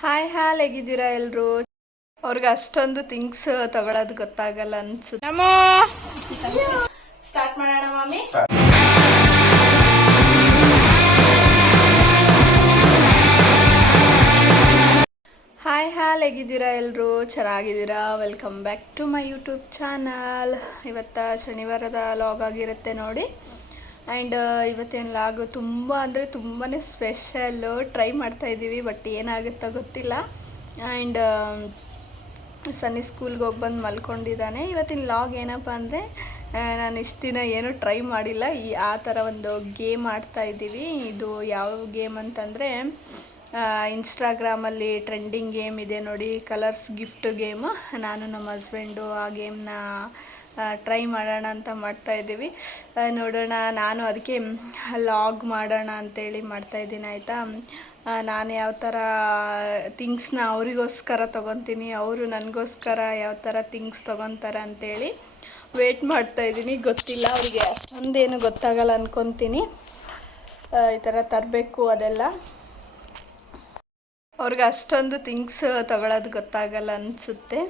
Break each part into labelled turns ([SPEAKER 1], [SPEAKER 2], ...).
[SPEAKER 1] Hi ಹಾಲ್ ಹೇಗಿದ್ದೀರಾ ಎಲ್ರು? ಅವ್ರಿಗೆ ಅಷ್ಟೊಂದು ಥಿಂಗ್ಸ್ ತಗೊಳೋದು ಗೊತ್ತಾಗಲ್ಲ ಅನ್ಸುತ್ತೆ. ನಮೋ! ಸ್ಟಾರ್ಟ್ ಮಾಡೋಣ ಮಾಮಿ? ಹಾಯ್ ಹಾಲ್ ಹೇಗಿದ್ದೀರಾ ಎಲ್ರು? ಚೆನ್ನಾಗಿದ್ದೀರಾ? Welcome back to my YouTube channel ಇವತ್ತ ಶನಿವಾರದ ಲಾಗ್ ಆಗಿರುತ್ತೆ ನೋಡಿ. ಆ್ಯಂಡ್ ಇವತ್ತೇನು ಲಾಗ್ ತುಂಬ ಅಂದರೆ ತುಂಬಾ ಸ್ಪೆಷಲ್ಲು ಟ್ರೈ ಮಾಡ್ತಾ ಇದ್ದೀವಿ ಬಟ್ ಏನಾಗುತ್ತೋ ಗೊತ್ತಿಲ್ಲ. ಆ್ಯಂಡ್ ಸನ್ನಿ ಸ್ಕೂಲ್ಗೆ ಹೋಗಿ ಬಂದು ಮಲ್ಕೊಂಡಿದ್ದಾನೆ. ಇವತ್ತಿನ ಲಾಗ್ ಏನಪ್ಪ ಅಂದರೆ ನಾನು ಇಷ್ಟು ದಿನ ಏನೂ ಟ್ರೈ ಮಾಡಿಲ್ಲ. ಈ, ಆ ಥರ ಒಂದು ಗೇಮ್ ಆಡ್ತಾ ಇದ್ದೀವಿ ಇದು ಯಾವ ಗೇಮ್ ಅಂತಂದರೆ ಇನ್ಸ್ಟಾಗ್ರಾಮಲ್ಲಿ ಟ್ರೆಂಡಿಂಗ್ ಗೇಮ್ ಇದೆ ನೋಡಿ ಕಲರ್ಸ್ ಗಿಫ್ಟ್ ಗೇಮು ನಾನು ನಮ್ಮ ಹಸ್ಬೆಂಡು ಆ ಗೇಮ್ನ ಟ್ರೈ ಮಾಡೋಣ ಅಂತ ಮಾಡ್ತಾ ಇದ್ದೀವಿ. ನೋಡೋಣ, ನಾನು ಅದಕ್ಕೆ ಲಾಗ್ ಮಾಡೋಣ ಅಂತೇಳಿ ಮಾಡ್ತಾ ಇದ್ದೀನಿ, ಆಯಿತಾ? ನಾನು ಯಾವ ಥರ ಥಿಂಗ್ಸ್ನ ಅವರಿಗೋಸ್ಕರ ತೊಗೊತೀನಿ, ಅವರು ನನಗೋಸ್ಕರ ಯಾವ ಥರ ಥಿಂಗ್ಸ್ ತೊಗೊತಾರೆ ಅಂತೇಳಿ ವೆಯ್ಟ್ ಮಾಡ್ತಾ ಇದ್ದೀನಿ. ಗೊತ್ತಿಲ್ಲ, ಅವರಿಗೆ ಅಷ್ಟೊಂದೇನು ಗೊತ್ತಾಗಲ್ಲ ಅಂದ್ಕೊತೀನಿ ಈ ಥರ ತರಬೇಕು ಅದೆಲ್ಲ. ಅವ್ರಿಗೆ ಅಷ್ಟೊಂದು ಥಿಂಗ್ಸ್ ತಗೊಳ್ಳೋದು ಗೊತ್ತಾಗಲ್ಲ ಅನಿಸುತ್ತೆ.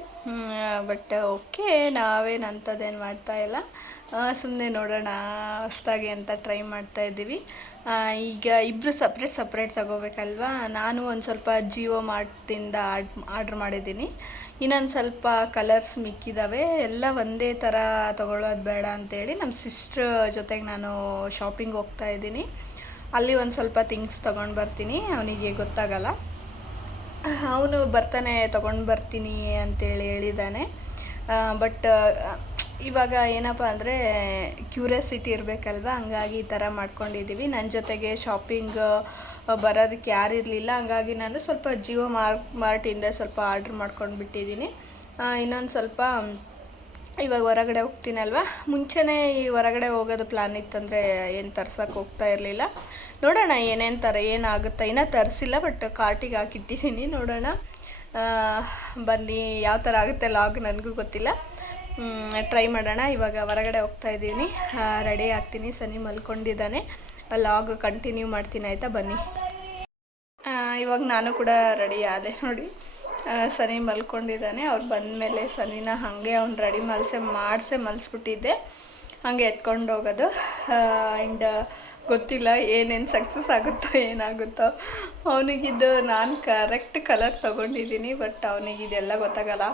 [SPEAKER 1] ಬಟ್ ಓಕೆ, ನಾವೇನು ಅಂಥದ್ದೇನು ಮಾಡ್ತಾ ಇಲ್ಲ. ಸುಮ್ಮನೆ ನೋಡೋಣ, ಹೊಸ್ದಾಗಿ ಅಂತ ಟ್ರೈ ಮಾಡ್ತಾ ಇದ್ದೀವಿ. ಈಗ ಇಬ್ಬರು ಸಪ್ರೇಟ್ ಸಪ್ರೇಟ್ ತಗೋಬೇಕಲ್ವಾ? ನಾನು ಒಂದು ಸ್ವಲ್ಪ ಜಿಯೋ ಮಾರ್ಟಿಂದ ಆಡ್, ಆರ್ಡ್ರ್ ಮಾಡಿದ್ದೀನಿ. ಇನ್ನೊಂದು ಸ್ವಲ್ಪ ಕಲರ್ಸ್ ಮಿಕ್ಕಿದ್ದಾವೆ ಎಲ್ಲ ಒಂದೇ ಥರ ತಗೊಳ್ಳೋದು ಬೇಡ ಅಂತೇಳಿ ನಮ್ಮ ಸಿಸ್ಟ್ರ್ ಜೊತೆಗೆ ನಾನು ಶಾಪಿಂಗ್ ಹೋಗ್ತಾ ಇದ್ದೀನಿ. ಅಲ್ಲಿ ಒಂದು ಸ್ವಲ್ಪ ಥಿಂಗ್ಸ್ ತೊಗೊಂಡು ಬರ್ತೀನಿ. ಅವನಿಗೆ ಗೊತ್ತಾಗಲ್ಲ. ಅವನು ಬರ್ತಾನೆ, ತಗೊಂಡು ಬರ್ತೀನಿ ಅಂತೇಳಿ ಹೇಳಿದ್ದಾನೆ ಬಟ್ ಇವಾಗ ಏನಪ್ಪ ಅಂದರೆ ಕ್ಯೂರಿಯಾಸಿಟಿ ಇರಬೇಕಲ್ವ? ಹಂಗಾಗಿ ಈ ಥರ ಮಾಡ್ಕೊಂಡಿದ್ದೀವಿ ನನ್ನ ಜೊತೆಗೆ ಶಾಪಿಂಗ್ ಬರೋದಕ್ಕೆ ಯಾರು ಇರಲಿಲ್ಲ. ಹಂಗಾಗಿ ನಾನು ಸ್ವಲ್ಪ ಜಿಯೋ ಮಾರ್ಕ್ ಮಾರ್ಟಿಂದ ಸ್ವಲ್ಪ ಆರ್ಡ್ರ್ ಮಾಡ್ಕೊಂಡು ಬಿಟ್ಟಿದ್ದೀನಿ ಇನ್ನೊಂದು ಸ್ವಲ್ಪ ಇವಾಗ ಹೊರಗಡೆ ಹೋಗ್ತೀನಲ್ವ? ಮುಂಚೆನೇ ಈ ಹೊರಗಡೆ ಹೋಗೋದು ಪ್ಲ್ಯಾನ್ ಇತ್ತಂದರೆ ಏನು ತರ್ಸಕ್ಕೆ ಹೋಗ್ತಾ ಇರಲಿಲ್ಲ. ನೋಡೋಣ ಏನೇನು ಥರ ಏನಾಗುತ್ತೆ. ಇನ್ನೂ ತರಿಸಿಲ್ಲ ಬಟ್ ಕಾರ್ಟಿಗೆ ಹಾಕಿಟ್ಟಿದ್ದೀನಿ ನೋಡೋಣ. ಬನ್ನಿ, ಯಾವ ಥರ ಆಗುತ್ತೆ ಲಾಗ್ ನನಗೂ ಗೊತ್ತಿಲ್ಲ. ಟ್ರೈ ಮಾಡೋಣ. ಇವಾಗ ಹೊರಗಡೆ ಹೋಗ್ತಾ ಇದ್ದೀನಿ. ರೆಡಿ ಆಗ್ತೀನಿ. ಸನಿ ಮಲ್ಕೊಂಡಿದ್ದಾನೆ. ಲಾಗ್ ಕಂಟಿನ್ಯೂ ಮಾಡ್ತೀನಿ. ಆಯಿತಾ? ಬನ್ನಿ. ಇವಾಗ ನಾನು ಕೂಡ ರೆಡಿ ಆದೆ ನೋಡಿ. ಸನಿ ಮಲ್ಕೊಂಡಿದ್ದಾನೆ. ಅವ್ರು ಬಂದ ಮೇಲೆ ಸನಿನ ಹಾಗೆ ಅವ್ನು ರೆಡಿ ಮಲ್ಸೆ, ಮಾಡಿಸೆ ಮಲ್ಸ್ಬಿಟ್ಟಿದ್ದೆ. ಹಾಗೆ ಎತ್ಕೊಂಡು ಹೋಗೋದು ಆ್ಯಂಡ್ ಗೊತ್ತಿಲ್ಲ ಏನೇನು ಸಕ್ಸಸ್ ಆಗುತ್ತೋ, ಏನಾಗುತ್ತೋ. ಅವನಿಗಿದ್ದು ನಾನು ಕರೆಕ್ಟ್ ಕಲರ್ ತೊಗೊಂಡಿದ್ದೀನಿ ಬಟ್ ಅವನಿಗಿದೆಲ್ಲ ಗೊತ್ತಾಗಲ್ಲ.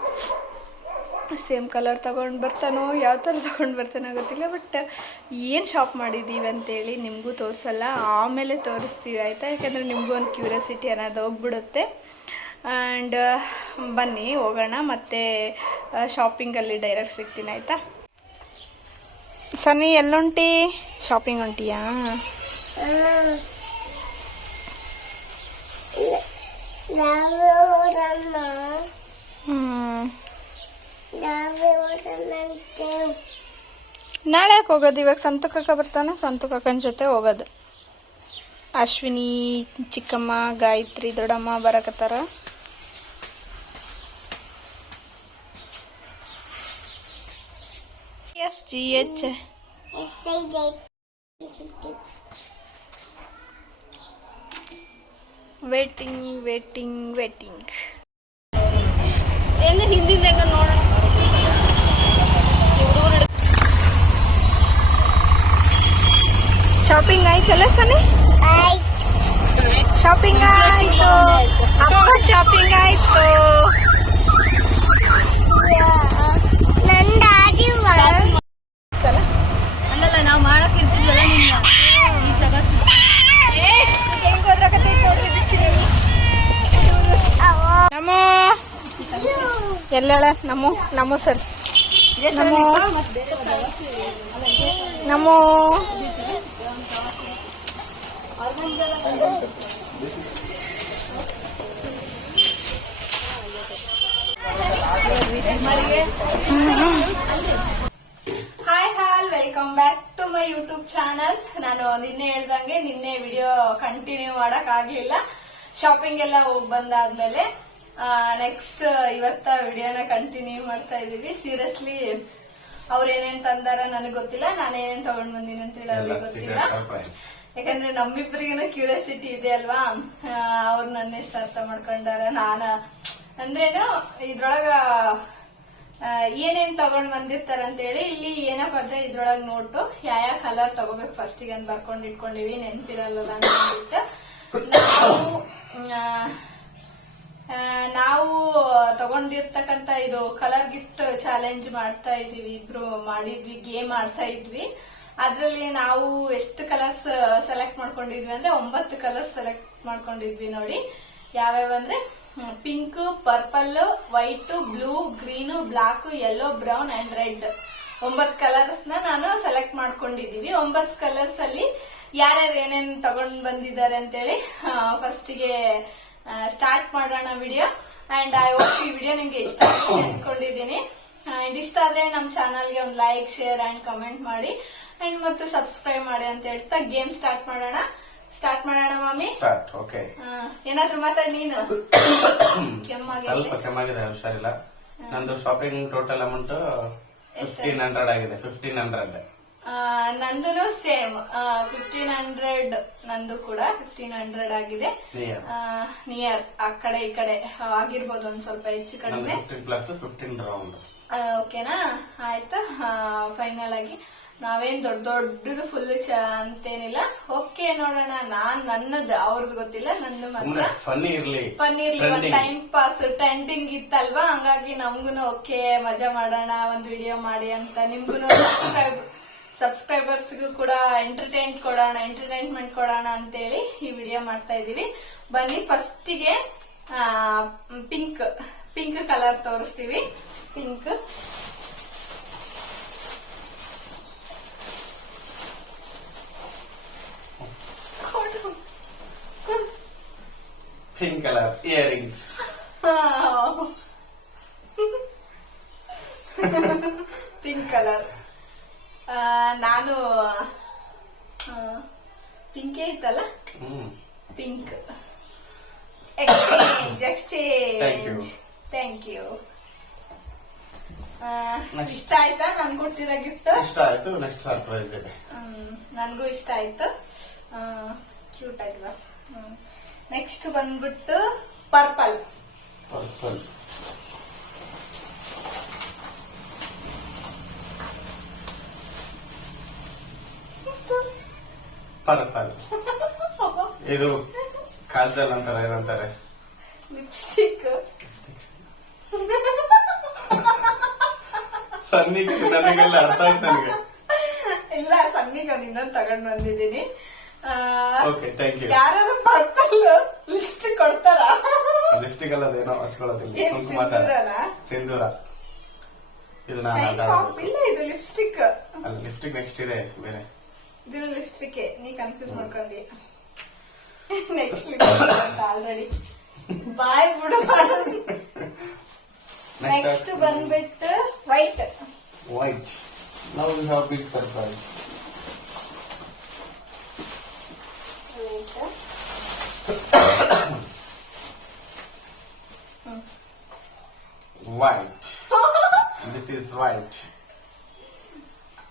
[SPEAKER 1] ಸೇಮ್ ಕಲರ್ ತೊಗೊಂಡು ಬರ್ತಾನೋ, ಯಾವ ಥರ ತೊಗೊಂಡು ಬರ್ತಾನೋ ಗೊತ್ತಿಲ್ಲ ಬಟ್ ಏನು ಶಾಪ್ ಮಾಡಿದ್ದೀವಿ ಅಂತೇಳಿ ನಿಮಗೂ ತೋರಿಸಲ್ಲ. ಆಮೇಲೆ ತೋರಿಸ್ತೀವಿ, ಆಯಿತಾ? ಯಾಕಂದರೆ ನಿಮಗೂ ಒಂದು ಕ್ಯೂರಿಯಾಸಿಟಿ ಅನ್ನೋದು ಹೋಗ್ಬಿಡುತ್ತೆ. ಆ್ಯಂಡ್ ಬನ್ನಿ, ಹೋಗೋಣ. ಮತ್ತು ಶಾಪಿಂಗಲ್ಲಿ ಡೈರೆಕ್ಟ್ ಸಿಗ್ತೀನಿ, ಆಯಿತಾ? ಸನ್ನಿ, ಎಲ್ಲೊಂಟಿ? ಶಾಪಿಂಗ್ ಹೊಂಟಿಯಾ ನಾಳೆ ಯಾಕೆ ಹೋಗೋದು? ಇವಾಗ ಸಂತು ಕಾಕ ಬರ್ತಾನೆ, ಸಂತು ಕಾಕನ ಜೊತೆ ಹೋಗೋದು. ಅಶ್ವಿನಿ, ಚಿಕ್ಕಮ್ಮ, ಗಾಯತ್ರಿ, ದೊಡ್ಡಮ್ಮ ಬರಕತ್ತಾರ. S G H waiting waiting waiting
[SPEAKER 2] ಹೆಂಗ ಹಿಂದಿಂದ ಹೆಂಗ ನೋಡೋಣ
[SPEAKER 1] ಶಾಪಿಂಗ್ ಆಯ್ತಲ್ಲ ಸನಿ ಶಾಪಿಂಗ್ ಆಯ್ತು ಅಪ್ಪ ಶಾಪಿಂಗ್ ಆಯ್ತು
[SPEAKER 2] ನಾವ್ ಮಾಡಕ್ ಇರ್ತಿದ್ವಲ್ಲ ನಿನ್ನ ಈ ಜಗತ್ತು.
[SPEAKER 1] ನಮೋ. ಎಲ್ಲಳ? ನಮೋ ನಮೋ ಸರ್. ನಮೋ. ನಮೋ. Hi all welcome back to my YouTube channel ನಾನು ನಿನ್ನೆ ಹೇಳ್ದಂಗೆ ನಿನ್ನೆ ವಿಡಿಯೋ ಕಂಟಿನ್ಯೂ ಮಾಡಕ್ ಆಗ್ಲಿಲ್ಲ. ಶಾಪಿಂಗ್ ಎಲ್ಲ ಹೋಗಿ ಬಂದಾದ್ಮೇಲೆ ನೆಕ್ಸ್ಟ್ ಇವತ್ತ ವಿಡಿಯೋನ ಕಂಟಿನ್ಯೂ ಮಾಡ್ತಾ ಇದೀವಿ. ಸೀರಿಯಸ್ಲಿ ಅವ್ರ ಏನೇನ್ ತಂದಾರ ನನಗೆ ಗೊತ್ತಿಲ್ಲ. ನಾನು ಏನೇನ್ ತಗೊಂಡ್ ಬಂದೀನಿ ಅಂತ ಹೇಳಿ ಅವ್ರಿಗೆ ಗೊತ್ತಿಲ್ಲ. ಯಾಕಂದ್ರೆ ನಮ್ಮಿಬ್ಬರಿಗೇನು ಕ್ಯೂರಿಯಾಸಿಟಿ ಇದೆ ಅಲ್ವಾ? ಅವ್ರು ನನ್ನ ಎಷ್ಟು ಅರ್ಥ ಮಾಡ್ಕೊಂಡಾರ? ನಾನ? ಅಂದ್ರೇನು ಇದ್ರೊಳಗ ಏನೇನ್ ತಗೊಂಡ್ ಬಂದಿರ್ತಾರ ಅಂತ ಹೇಳಿ ಇಲ್ಲಿ ಏನಪ್ಪ ಅಂದ್ರೆ ಇದ್ರೊಳಗ್ ನೋಟು ಯಾವ ಯಾವ ಕಲರ್ ತಗೋಬೇಕು. ಫಸ್ಟಿಗೆ ಅಂತ ಬರ್ಕೊಂಡ್ ಇಟ್ಕೊಂಡಿವಿ ನೆನ್ಪಿರಲ್ಲ ಅಂತ ನಾವು ನಾವು ತಗೊಂಡಿರ್ತಕ್ಕಂತ ಇದು ಕಲರ್ ಗಿಫ್ಟ್ ಚಾಲೆಂಜ್ ಮಾಡ್ತಾ ಇದೀವಿ ಇಬ್ರು ಮಾಡಿದ್ವಿ ಗೇಮ್ ಆಡ್ತಾ ಇದ್ವಿ. ಅದ್ರಲ್ಲಿ ನಾವು ಎಷ್ಟು ಕಲರ್ಸ್ ಸೆಲೆಕ್ಟ್ ಮಾಡ್ಕೊಂಡಿದ್ವಿ ಅಂದ್ರೆ ಒಂಬತ್ತು ಕಲರ್ಸ್ ಸೆಲೆಕ್ಟ್ ಮಾಡ್ಕೊಂಡಿದ್ವಿ ನೋಡಿ. ಯಾವ್ಯಾವ ಅಂದ್ರೆ pink purple white, blue, green, black yellow brown and red. ಒಂಬತ್ತು ಕಲರ್ಸ್ನ ನಾನು ಸೆಲೆಕ್ಟ್ ಮಾಡ್ಕೊಂಡಿದೀವಿ ಒಂಬತ್ತು ಕಲರ್ಸ್ ಅಲ್ಲಿ ಯಾರ್ಯಾರು ಏನೇನ್ ತಗೊಂಡ್ ಬಂದಿದ್ದಾರೆ ಅಂತೇಳಿ ಫಸ್ಟಿಗೆ ಸ್ಟಾರ್ಟ್ ಮಾಡೋಣ ವಿಡಿಯೋ. ಅಂಡ್ ಐ ಹೋಪ್ ಈ ವಿಡಿಯೋ ನಿಮ್ಗೆ ಇಷ್ಟ ಆಗಿದೆ ಅನ್ಕೊಂಡಿದ್ದೀನಿ. ಅಂಡ್ ಇಷ್ಟ ಆದ್ರೆ ನಮ್ಮ ಚಾನಲ್ಗೆ ಒಂದು ಲೈಕ್ ಶೇರ್ ಅಂಡ್ ಕಮೆಂಟ್ ಮಾಡಿ. ಅಂಡ್ ಮತ್ತು ಸಬ್ಸ್ಕ್ರೈಬ್ ಮಾಡಿ ಅಂತ ಹೇಳ್ತಾ ಗೇಮ್ ಸ್ಟಾರ್ಟ್ ಮಾಡೋಣ. ಸ್ಟಾರ್ಟ್ ಮಾಡೋಣ ಮಾಮಿ?
[SPEAKER 3] ಸ್ಟಾರ್ಟ್ ಓಕೆ
[SPEAKER 1] ಏನಾದ್ರು ಮಾತಾಡ್ ನೀನು.
[SPEAKER 3] ಸ್ವಲ್ಪ ಕೆಮ್ಮಾಗಿದೆ ಹುಷಾರಿಲ್ಲ. ನಂದು shopping total amount fifteen hundred ಆಗಿದೆ ಫಿಫ್ಟೀನ್ ಹಂಡ್ರೆಡ್
[SPEAKER 1] ನಂದು ಸೇಮ್ ಫಿಫ್ಟೀನ್ ಹಂಡ್ರೆಡ್ ನಂದು ಕೂಡ ಫಿಫ್ಟೀನ್ ಹಂಡ್ರೆಡ್ ಆಗಿದೆ.
[SPEAKER 3] ನಿಯರ್
[SPEAKER 1] ಆ ಕಡೆ ಈ ಕಡೆ ಆಗಿರ್ಬೋದು ಒಂದ್ ಸ್ವಲ್ಪ ಹೆಚ್ಚು ಕಡಿಮೆ.
[SPEAKER 3] ಫಿಫ್ಟೀನ್ ಪ್ಲಸ್ ಫಿಫ್ಟೀನ್ ರೌಂಡ್
[SPEAKER 1] ಓಕೆನಾ ಆಯ್ತು. ಫೈನಲ್ ಆಗಿ. ನಾವೇನ್ ದೊಡ್ಡ ದೊಡ್ಡದು ಫುಲ್ ಚ ಅಂತೇನಿಲ್ಲ. ಓಕೆ ನೋಡೋಣ ನಾನ್ ನನ್ನದು ಅವ್ರದ್ದು ಗೊತ್ತಿಲ್ಲ ನನ್ನ ಮಾತ್ರ.
[SPEAKER 3] ಫನ್ ಇರ್ಲಿ.
[SPEAKER 1] ಫನ್ ಇರ್ಲಿ ಒಂದ್ ಟೈಮ್ ಪಾಸ್ ಟ್ರೆಂಡಿಂಗ್ ಇತ್ತಲ್ವಾ? ಹಂಗಾಗಿ ನಮ್ಗುನು ಓಕೆ ಮಜಾ ಮಾಡೋಣ ಒಂದ್ ವಿಡಿಯೋ ಮಾಡಿ ಅಂತ. ನಿಮ್ಗುನು ಸಬ್ಸ್ಕ್ರೈಬ್ ಸಬ್ಸ್ಕ್ರೈಬರ್ಸ್ಗೂ ಕೂಡ ಎಂಟರ್ಟೈನ್ ಕೊಡೋಣ ಎಂಟರ್ಟೈನ್ಮೆಂಟ್ ಕೊಡೋಣ ಅಂತೇಳಿ ಈ ವಿಡಿಯೋ ಮಾಡ್ತಾ ಇದೀವಿ ಬನ್ನಿ ಫಸ್ಟಿಗೆ ಪಿಂಕ್ ಪಿಂಕ್ ಕಲರ್ ತೋರಿಸ್ತೀವಿ. Pink.
[SPEAKER 3] Pink colour earrings.
[SPEAKER 1] Pink colour ನಾನು ಪಿಂಕೇ ಇತ್ತಲ್ಲ?
[SPEAKER 3] ಹ್ಮ್.
[SPEAKER 1] Pink exchange
[SPEAKER 3] Thank you.
[SPEAKER 1] Exchange thank you
[SPEAKER 3] Next.
[SPEAKER 1] ಇಷ್ಟ ಆಯ್ತಾ ನನ್ ಕೊಟ್ಟಿರೋ ಗಿಫ್ಟ್
[SPEAKER 3] ಇಷ್ಟ ಆಯ್ತು ನೆಕ್ಸ್ಟ್ ಸರ್ಪ್ರೈಸ್ ಇದೆ.
[SPEAKER 1] ನನಗೂ ಇಷ್ಟ ಆಯ್ತು. ಕ್ಯೂಟ್ ಆಗಿಲ್ಲ ನೆಕ್ಸ್ಟ್ ಬಂದ್ಬಿಟ್ಟು ಪರ್ಪಲ್
[SPEAKER 3] ಪರ್ಪಲ್ ಪರ್ಪಲ್ ಇದು ಕಾಜಲ್ ಅಂತಾರೆ ಏನಂತಾರೆ?
[SPEAKER 1] ಲಿಪ್ಸ್ಟಿಕ್
[SPEAKER 3] ಸನ್ನಿಗೆ ನನಗೆಲ್ಲ ಅರ್ಥ ಆಯ್ತು ನನಗೆ.
[SPEAKER 1] ಇಲ್ಲ ಸನ್ನಿಗೆ ಇನ್ನೊಂದು ತಗೊಂಡ್ ಬಂದಿದ್ದೀನಿ.
[SPEAKER 3] ಓಕೆ ಥ್ಯಾಂಕ್ ಯು
[SPEAKER 1] ಯಾರು ಪರ್ಪಲ್ ಲಿಪ್ಸ್ಟಿಕ್ ಕೊಡ್ತಾರ?
[SPEAKER 3] ಲಿಫ್ಟಿಗೆ ಅಲ್ಲ ಅದೇನೋ ಹಚ್ಕೊಳ್ಳೋದಿಲ್ಲ.
[SPEAKER 1] ಏನ್
[SPEAKER 3] ಕುಂಕುಮ ಸಿಂಧೂರ. ಇದು ನಾನು
[SPEAKER 1] ಶೈನ್
[SPEAKER 3] ಆಟ
[SPEAKER 1] ಪಾಪ್
[SPEAKER 3] ಆಡ್ಬೇಕು.
[SPEAKER 1] ಇಲ್ಲ ಇದು ಲಿಪ್ಸ್ಟಿಕ್
[SPEAKER 3] ಅಲ್ಲ ನೆಕ್ಸ್ಟ್ ಇದೆ ಬೇರೆ.
[SPEAKER 1] ಇದು ಲಿಪ್ಸ್ಟಿಕ್ ನೀ ಕನ್ಫ್ಯೂಸ್ ಮಾಡ್ಕೊಂಡಿ ನೆಕ್ಸ್ಟ್ ಲಿಪ್ಸ್ಟಿಕ್ ಅಂತ ಆಲ್ರೆಡಿ ಬಾಯ್ ಬಿಡು. ನೆಕ್ಸ್ಟ್ ಬಂದ್ಬಿಟ್ಟು ವೈಟ್
[SPEAKER 3] ವೈಟ್ ನಾವು have big surprise white this is white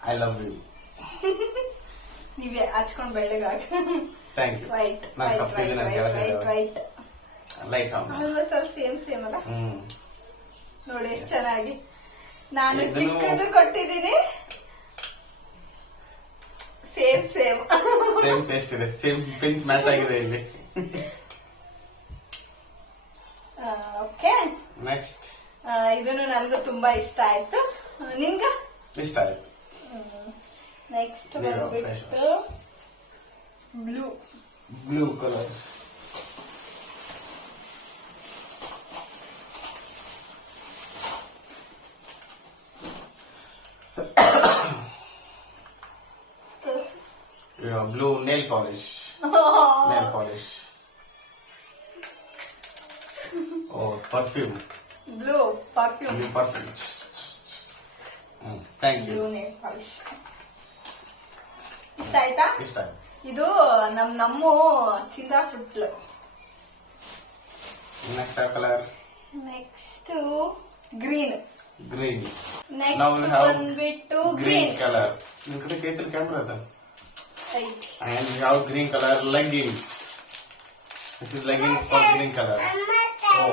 [SPEAKER 3] I love you.
[SPEAKER 1] ನೀವೇ ಹಚ್ಕೊಂಡು ಬೆಳ್ಳಗಾಗ.
[SPEAKER 3] Thank
[SPEAKER 1] you
[SPEAKER 3] white
[SPEAKER 1] white
[SPEAKER 3] white
[SPEAKER 1] white
[SPEAKER 3] white light
[SPEAKER 1] almost ಅಲ್ಲಿ ಸೇಮ್ ಸೇಮ್ ಅಲ್ಲ? ನೋಡಿ ಎಷ್ಟು ಚೆನ್ನಾಗಿ. ನಾನು ಚಿಕ್ಕದು ಕೊಟ್ಟಿದ್ದೀನಿ. ಸೇಮ್ ಸೇಮ್
[SPEAKER 3] ಸೇಮ್ ಟೇಸ್ಟ್ ಇದೆ. ಸೇಮ್ ಪಿಂಚ್ ಮ್ಯಾಚ್ ಆಗಿದೆ ಇಲ್ಲಿ.
[SPEAKER 1] ಓಕೆ
[SPEAKER 3] ನೆಕ್ಸ್ಟ್
[SPEAKER 1] ಇದನ್ನು ನನಗೂ ತುಂಬಾ ಇಷ್ಟ ಆಯ್ತು. ಆ, ನಿಮ್ಗ?
[SPEAKER 3] ಇಷ್ಟ ಆಯ್ತು.
[SPEAKER 1] ನೆಕ್ಸ್ಟ್
[SPEAKER 3] Blue,
[SPEAKER 1] ಬಂದ್ಬಿಟ್ಟು blue
[SPEAKER 3] blue colour blue nail polish nail polish oh perfume
[SPEAKER 1] blue perfume
[SPEAKER 3] blue perfume thank you
[SPEAKER 1] blue nail polish ಇಷ್ಟ ಆಯ್ತಾ?
[SPEAKER 3] ಇಷ್ಟ ಆಯ್ತು.
[SPEAKER 1] ಇದು ನಮ್ ನಮ್ಮ ಚಿಂದ ಫುಟ್ಲು
[SPEAKER 3] next colour
[SPEAKER 1] next green
[SPEAKER 3] green
[SPEAKER 1] next
[SPEAKER 3] Now we have
[SPEAKER 1] ಬಂದ್ಬಿಟ್ಟು
[SPEAKER 3] ಗ್ರೀನ್
[SPEAKER 1] ಗ್ರೀನ್
[SPEAKER 3] ಕಲರ್ ನಿಮ್ ಕಡೆ ಕೈತಲ್ ಕ್ಯಾಮ್ರಾ ಅದ.
[SPEAKER 1] ಐತಿ
[SPEAKER 3] And you have green color leggings. This is leggings for green color. Oh,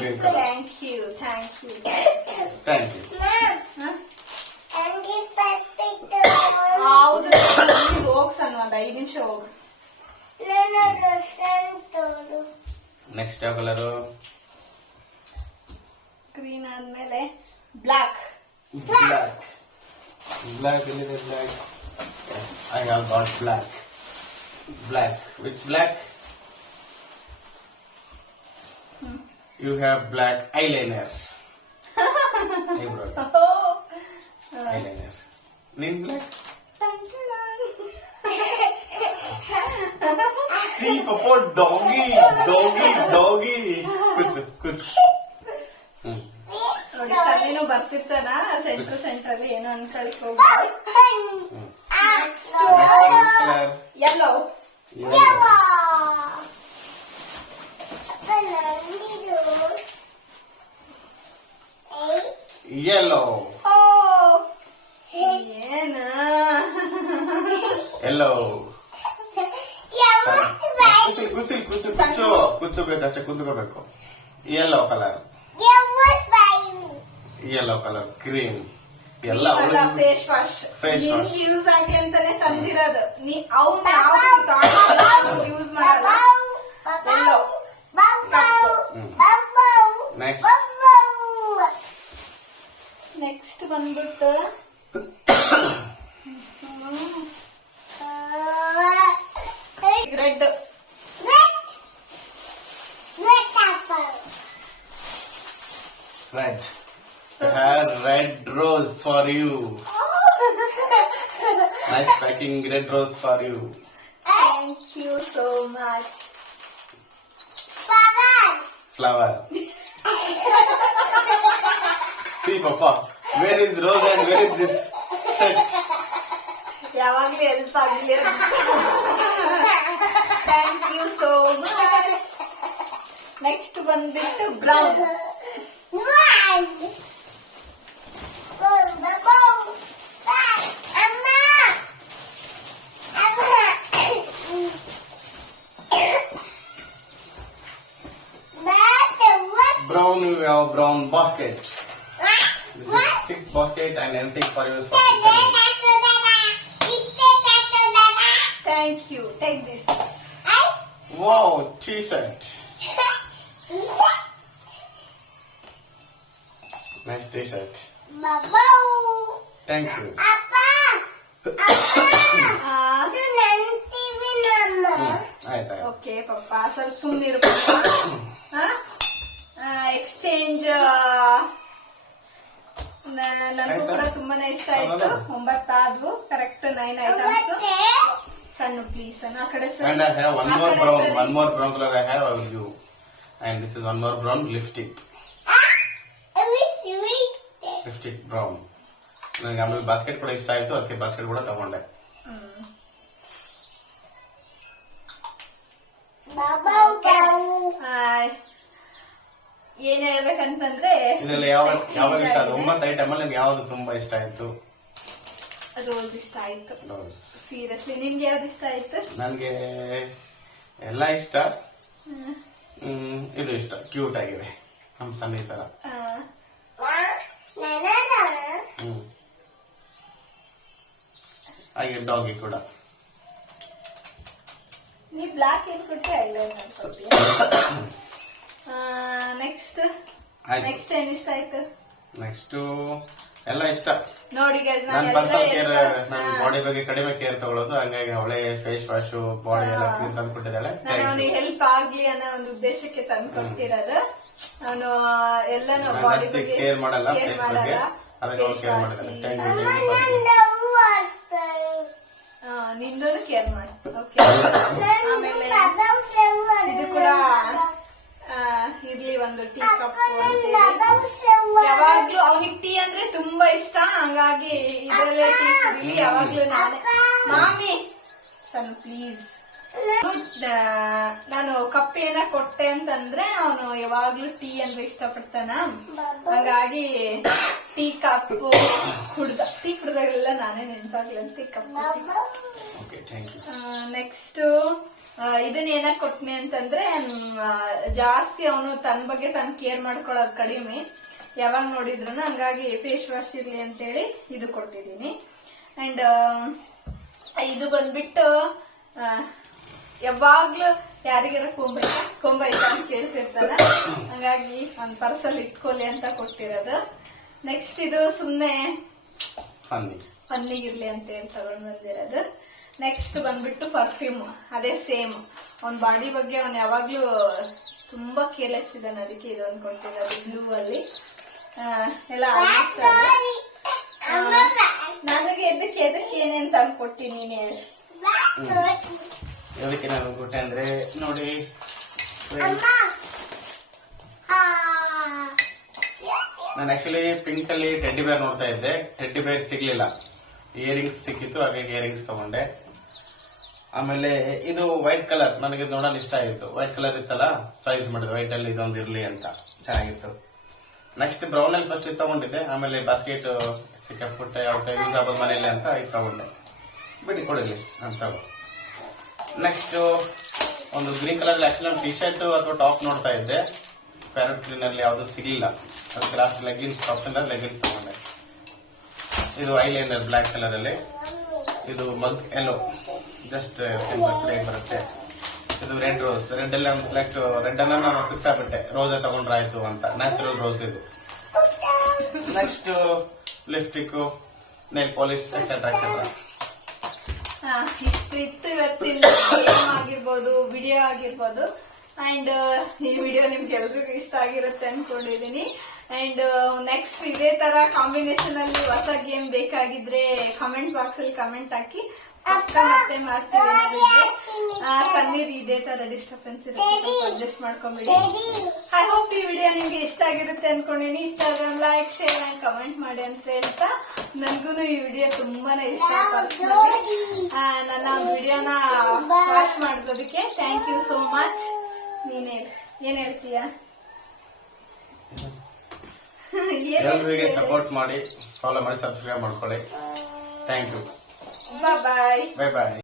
[SPEAKER 3] green color.
[SPEAKER 1] Thank you thank you
[SPEAKER 3] Thank you.
[SPEAKER 1] ಹೌದು ಹೋಗ್ಸ್ ಅನ್ನು ಒಂದು ಐದು ನಿಮಿಷ ಹೋಗು
[SPEAKER 3] Next ಯಾವ color?
[SPEAKER 1] ಗ್ರೀನ್ ಆದ್ಮೇಲೆ black
[SPEAKER 3] Black. Black, really black. Yes, I have got black. Black. Which You have black eyeliner. Eyebrow. eyeliner. Name black? See, Papa, doggy, doggy, doggy. ಕೂರ್ಚು ಕೂರ್ಚು ಹ್ಮ್
[SPEAKER 1] ನೋಡಿ ಸಲ್ಲಿನೂ ಬರ್ತಿರ್ತಾನ centre centre ಅಲ್ಲಿ ಏನೋ ಅನ್ಕೊಳಿಕ್ ಹೋಗ್ಬೋದು
[SPEAKER 3] ಹ್ಮ್ Next color.
[SPEAKER 1] ಎಲ್ಲೋ
[SPEAKER 3] Yellow. Yellow.
[SPEAKER 1] ಓ ಏನ
[SPEAKER 3] Yellow. ಕುಚ್ಚು ಕುಚ್ಚು ಕುಚ್ಚು ಕುಚ್ಚು ಕುಚ್ಚಬೇಕು ಅಷ್ಟೇ ಕುಂತ್ಕೋಬೇಕು. Yellow colour yellow colour cream ಎಲ್ಲ
[SPEAKER 1] ಫೇಸ್ ವಾಶ್ ಫ್ರೆಶ್. ಯೂಸ್ ಆಗ್ಲಿ ಅಂತಾನೆ ತಂದಿರೋದು. ನೀ ಅವ್ನ ಯೂಸ್ ಮಾಡಲ್ಲ. ಎಲ್ಲೋ
[SPEAKER 3] ನೆಕ್ಸ್ಟ್
[SPEAKER 1] ನೆಕ್ಸ್ಟ್ ಬಂದ್ಬಿಟ್ಟು red
[SPEAKER 3] red red rose for you nice packing red rose for you
[SPEAKER 1] thank you so much
[SPEAKER 3] flower See papa where is rose and where is this set
[SPEAKER 1] ಯಾವಾಗ್ಲೂ help ಆಗ್ಲಿ thank you so much next ಬಂದ್ಬಿಟ್ಟು
[SPEAKER 3] brown six basket and anything for you is for kitchen.
[SPEAKER 1] Thank you take this
[SPEAKER 3] Wow, t-shirt. Nice t-shirt. Thank you. Hmm, ಆಯ್ತಾಯ್ತು
[SPEAKER 1] okay ಪಪ್ಪ ಸ್ವಲ್ಪ ಸುಮ್ಮನಿರು exchange ನನಗೂ ಕೂಡ ತುಂಬಾನೇ ಇಷ್ಟ ಆಯ್ತು. 9 ಆದ್ಲು ಕರೆಕ್ಟ್ ನೈನ್ ಐಟಮ್ಸ್ ಸಣ್ಣ ಪ್ಲೀಸ್ ಆ ಕಡೆ
[SPEAKER 3] sir have more brown 1 more brown ಲೇಹಾವ್ you I and this is one more brown lipstick. ಎಮಿ ಸಿವಿಟಿ ಬ್ರೌನ್ ನನಗೆ ಆಮೇಲೆ ಬಾಸ್ಕೆಟ್ ಕೂಡ ಇಷ್ಟ ಆಯ್ತು ಅದಕ್ಕೆ ಬಾಸ್ಕೆಟ್ ಕೂಡ ತಗೊಂಡೆ.
[SPEAKER 1] ಬಾ ಬಾ ಏನ್ ಹೇಳ್ಬೇಕಂತಂದ್ರೆ
[SPEAKER 3] ಇದರಲ್ಲಿ ಯಾವ ಯಾವ್ದು ಇಷ್ಟ ಆಯ್ತು ಒಂಬತ್ತು ಐಟಮ್ ಅಲ್ಲಿ ನಿಮ್ಗೆ ಯಾವ್ದು ತುಂಬಾ ಇಷ್ಟ ಆಯ್ತು?
[SPEAKER 1] ರೋಸ್ ಇಷ್ಟ ಆಯ್ತು. ಸೀರಿಯಸ್ಲಿ ನಿಮ್ಗೆ ಯಾವ್ದು ಇಷ್ಟ ಆಯ್ತು?
[SPEAKER 3] ನನ್ಗೆ ಎಲ್ಲ ಇಷ್ಟ. ಹ್ಮ್ ಇದು ಇಷ್ಟ. ಕ್ಯೂಟ್ ಆಗಿದೆ. ನಮ್ ಸಮೀತರ ತರ ಹ್ಮ್. ಹಾಗೆ ಡಾಗಿ ಕೂಡ.
[SPEAKER 1] ನೀ ಬ್ಲಾಕ್ ಏನ್ ಕೊಟ್ಟೆ ಕೊಟ್ಟಿ ನೆಕ್ಸ್ಟ್
[SPEAKER 3] ಆಯ್ತು.
[SPEAKER 1] ನೆಕ್ಸ್ಟ್ ಏನ್ ಇಷ್ಟ ಆಯ್ತು?
[SPEAKER 3] ನೆಕ್ಸ್ಟ್ ಎಲ್ಲ ಇಷ್ಟ.
[SPEAKER 1] ನೋಡಿ ಗೈಸ್
[SPEAKER 3] ನಾನು ಪರ್ಸನಲ್ ಕೇರ್ ನಾನು ಬಾಡಿ ಬಗ್ಗೆ ಕಡಿಮೆ ಕೇರ್ ತಗೊಳ್ಳೋದು ಹಂಗಾಗಿ ಅವಳೆ ಫೇಸ್ ವಾಶ್ ಬಾಡಿ ಎಲ್ಲ ಕ್ಲೀನ್ ತಂದ್ಕೊಟ್ಟಿದ್ದಾಳೆ
[SPEAKER 1] ನಾನು ಅವನಿಗೆ ಹೆಲ್ಪ್ ಆಗ್ಲಿ ಅನ್ನೋ ಒಂದು ಉದ್ದೇಶಕ್ಕೆ ತಂದು ಕೊಡ್ತಿರೋದು. ನಾನು ಎಲ್ಲಾನು ಬಾಡಿ ಬಗ್ಗೆ
[SPEAKER 3] ಕೇರ್ ಮಾಡಲ್ಲ ಫೇಸ್ ಬಗ್ಗೆ.
[SPEAKER 1] ಮಾಡಲ್ಲ.
[SPEAKER 3] ಅದಕ್ಕೆ ಅವ್ರು ಕೇರ್ ಥ್ಯಾಂಕ್ ಯು
[SPEAKER 1] ನಿಂದೂ ಕೇರ್ ಮಾಡಿ. ಓಕೆ ಆಮೇಲೆ ಇದು ಕೂಡ ಇರ್ಲಿ ಒಂದು ಟೀ ಕಪ್ ಯಾವಾಗ್ಲೂ ಅವನಿಗೆ ಟೀ ಅಂದ್ರೆ ತುಂಬಾ ಇಷ್ಟ. ಹಂಗಾಗಿ ಇದರಲ್ಲೇ ಟೀ ಕುಡಿಲಿ ಯಾವಾಗ್ಲೂ ನಾನೇ. ಮಾಮಿ ಸನ್ ಪ್ಲೀಸ್ ನಾನು ಕಪ್ಪೇನ ಕೊಟ್ಟೆ ಅಂತಂದ್ರೆ ಅವನು ಯಾವಾಗ್ಲೂ ಟೀ ಅಂದ್ರೆ ಇಷ್ಟಪಡ್ತಾನ. ಹಾಗಾಗಿ ಟೀ ಕಪ್ ಕುಡ್ದ ಟೀ ಕುಡ್ದಾಗೆಲ್ಲ ನಾನೇ ನೆನಪಾಗ್ಲ tea. Cup
[SPEAKER 3] okay thank you
[SPEAKER 1] next ಇದನ್ನ ಏನಕ್ಕೆ ಕೊಟ್ನಿ ಅಂತಂದ್ರೆ ಜಾಸ್ತಿ ಅವನು ತನ್ನ ಬಗ್ಗೆ ತಾನು ಕೇರ್ ಮಾಡ್ಕೊಳ್ಳೋದು ಕಡಿಮೆ. ಯಾವಾಗ ನೋಡಿದ್ರು ಹಂಗಾಗಿ ಫೇಸ್ ವಾಶ್ ಇರ್ಲಿ ಅಂತೇಳಿ ಇದು ಕೊಟ್ಟಿದ್ದೀನಿ. ಅಂಡ್ ಇದು ಬಂದ್ಬಿಟ್ಟು ಯಾವಾಗ್ಲೂ ಯಾರಿಗಾರ ಕೊಂಬೈತ ಕೊಂಬೈತ ಅಂತ ಕೇಳ್ತಿರ್ತಾನ. ಹಂಗಾಗಿ ಒಂದ್ ಪರ್ಸಲ್ ಇಟ್ಕೊಲಿ ಅಂತ ಕೊಟ್ಟಿರೋದು. ನೆಕ್ಸ್ಟ್ ಇದು ಸುಮ್ನೆ
[SPEAKER 3] ಫನ್ನಿ
[SPEAKER 1] ಹಣ್ಣಿಗಿರ್ಲಿ ಅಂತ ಹೇಳಿ ತಗೊಂಡ್ ಬಂದಿರೋದು. ನೆಕ್ಸ್ಟ್ ಬಂದ್ಬಿಟ್ಟು ಪರ್ಫ್ಯೂಮ್ ಅದೇ ಸೇಮ್ ಅವನ್ ಬಾಡಿ ಬಗ್ಗೆ ಅವ್ನು ಯಾವಾಗ್ಲೂ ತುಂಬಾ ಕೇರ್ಲೆಸ್ ಇದ್ದಾನೆ. ಅದಕ್ಕೆ ಇದೊಂದು ಕೊಟ್ಟಿರೋದು ಬ್ಲೂ ಅಲ್ಲಿ. ಎಲ್ಲ ಆಲ್ಮೋಸ್ಟ್ ನನಗೆ ಎದಕ್ಕೆ ಎದಕ್ಕೆ ಏನೇ ತಂದು ಅನ್ಕೊಟ್ಟಿ ನೀನು ಹೇಳಿ.
[SPEAKER 3] ನಾನು ಕೊಟ್ಟೆ ಅಂದ್ರೆ ನೋಡಿ ನಾನು ಆಕ್ಚುಲಿ ಪಿಂಕ್ ಅಲ್ಲಿ ಟೆಡ್ಡಿ ಬೇರ್ ನೋಡ್ತಾ ಇದ್ದೆ. ಟೆಡ್ಡಿ ಬೇರ್ ಸಿಗ್ಲಿಲ್ಲ. ಇಯರಿಂಗ್ಸ್ ಸಿಕ್ಕಿತ್ತು, ಹಾಗಾಗಿ ಇಯರಿಂಗ್ಸ್ ತಗೊಂಡೆ. ಆಮೇಲೆ ಇದು ವೈಟ್ ಕಲರ್ ನನಗೆ ನೋಡಲು ಇಷ್ಟ ಆಯಿತು ವೈಟ್ ಕಲರ್ ಇತ್ತಲ್ಲ ಚಾಯ್ಸ್ ಮಾಡಿದೆ ವೈಟ್ ಅಲ್ಲಿ ಇದೊಂದು ಇರಲಿ ಅಂತ. ಚೆನ್ನಾಗಿತ್ತು. ನೆಕ್ಸ್ಟ್ ಬ್ರೌನ್ ಅಲ್ಲಿ ಫಸ್ಟ್ ಇದು ತಗೊಂಡಿದ್ದೆ, ಆಮೇಲೆ ಬಾಸ್ಕೆಟ್ ಸಿಕ್ಕಾಕ್ಬಿಟ್ಟೆ ಯಾವ ಯೂಸ್ ಆಗೋದು ಮನೆಯಲ್ಲಿ ಅಂತ ಇದು ತಗೊಂಡೆ. ಬಿಡಿ, ಕೊಡಲಿ ಅಂತ ನೆಕ್ಸ್ಟ್ ಒಂದು green colour actually T shirt ಅಥವಾ ಟಾಪ್ ನೋಡ್ತಾ ಇದ್ದೆ. ಪ್ಯಾರಟ್ ಕ್ಲೀನ್ ಅಲ್ಲಿ ಯಾವುದು ಸಿಗಲಿಲ್ಲ. ಅದಕ್ಕೆ ಲಾಸ್ಟ್ ಲೆಗಿನ್ಸ್ ಟಾಪ್ ಇಂದ ಲೆಗಿನ್ಸ್ ತಗೊಂಡೆ. ಇದು ಐಲೈನರ್ ಬ್ಲ್ಯಾಕ್ ಕಲರ್ ಅಲ್ಲಿ ಇದು ಮಗ್ ಎಲ್ಲೋ ಜಸ್ಟ್ ಪ್ಲೇಟ್ ಬರುತ್ತೆ. ಇದು ರೆಡ್ ರೋಸ್ ರೆಡ್ ಎಲ್ಲ ಸೆಲೆಕ್ಟ್ ರೆಡ್ ಅನ್ನ ನಾನು ಫಿಕ್ಸ್ ಆಗ್ಬಿಟ್ಟೆ. ರೋಸ್ ತಗೊಂಡ್ರ ಆಯ್ತು ಅಂತ. ನ್ಯಾಚುರಲ್ ರೋಸ್ ಇದು. Next lipstick nail polish etcetera
[SPEAKER 1] etcetera ಇಷ್ಟು ಇತ್ತು ಇವತ್ತಿನ ಆಗಿರ್ಬೋದು ವಿಡಿಯೋ ಆಗಿರ್ಬೋದು. ಅಂಡ್ ಈ ವಿಡಿಯೋ ನಿಮ್ಗೆ ಎಲ್ರಿಗೂ ಇಷ್ಟ ಆಗಿರುತ್ತೆ ಅನ್ಕೊಂಡಿದೀನಿ. ಅಂಡ್ ನೆಕ್ಸ್ಟ್ ಇದೇ ತರ ಕಾಂಬಿನೇಷನ್ ಅಲ್ಲಿ ಹೊಸ ಗೇಮ್ ಬೇಕಾಗಿದ್ರೆ ಕಮೆಂಟ್ ಬಾಕ್ಸ್ ಅಲ್ಲಿ ಕಮೆಂಟ್ ಹಾಕಿ ಮತ್ತೆ ಮಾಡ್ತೀವಿ ಸನ್ನಿಧಿ ಇದೇ ತರ ಡಿಸ್ಟರ್ಬೆನ್ಸ್ ಇರುತ್ತೆ ಅಡ್ಜಸ್ಟ್ ಮಾಡ್ಕೊಂಬಿಡಿ. ಐ ಹೋಪ್ ಈ ವಿಡಿಯೋ ನಿಮ್ಗೆ ಇಷ್ಟ ಆಗಿರುತ್ತೆ ಅನ್ಕೊಂಡಿನಿ. ಇಷ್ಟ ಆದ್ರೆ ಲೈಕ್ ಶೇರ್ ಅಂಡ್ ಕಮೆಂಟ್ ಮಾಡಿ ಅಂತ ಹೇಳ್ತಾ ನನ್ಗೂ ಈ ವಿಡಿಯೋ ತುಂಬಾನೇ ಇಷ್ಟ ನನ್ನ ವಿಡಿಯೋನ ವಾಚ್ ಮಾಡೋದಕ್ಕೆ ಥ್ಯಾಂಕ್ ಯು ಸೋ ಮಚ್ ನೀನ್ ಏನ್ ಹೇಳ್ತೀಯ? ಏನ್
[SPEAKER 3] ಎಲ್ರಿಗೆ ಸಪೋರ್ಟ್ ಮಾಡಿ ಫಾಲೋ ಮಾಡಿ ಸಬ್ಸ್ಕ್ರೈಬ್ ಮಾಡ್ಕೊಳ್ಳಿ. Thank you
[SPEAKER 1] bye
[SPEAKER 3] bye bye